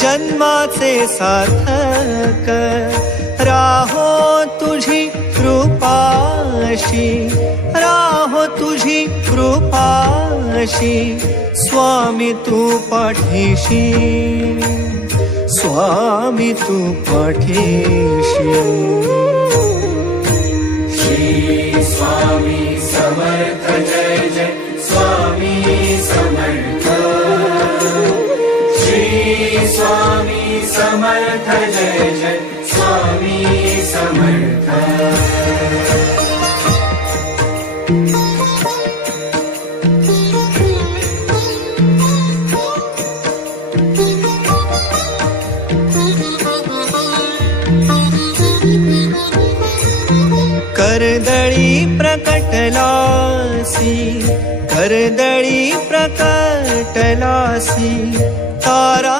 जन्माचे सार्थक राहो तुझी कृपाशी, राहो तुझी कृपाशी, स्वामी तू पाठीशी, स्वामी तू पाठीशी. श्री स्वामी समर्थ जय जय स्वामी समर्थ. श्री स्वामी समर्थ जय जय स्वामी समर्थ. कर्दळी प्रकटलासी, कर्दळी प्रकटलासी, तारा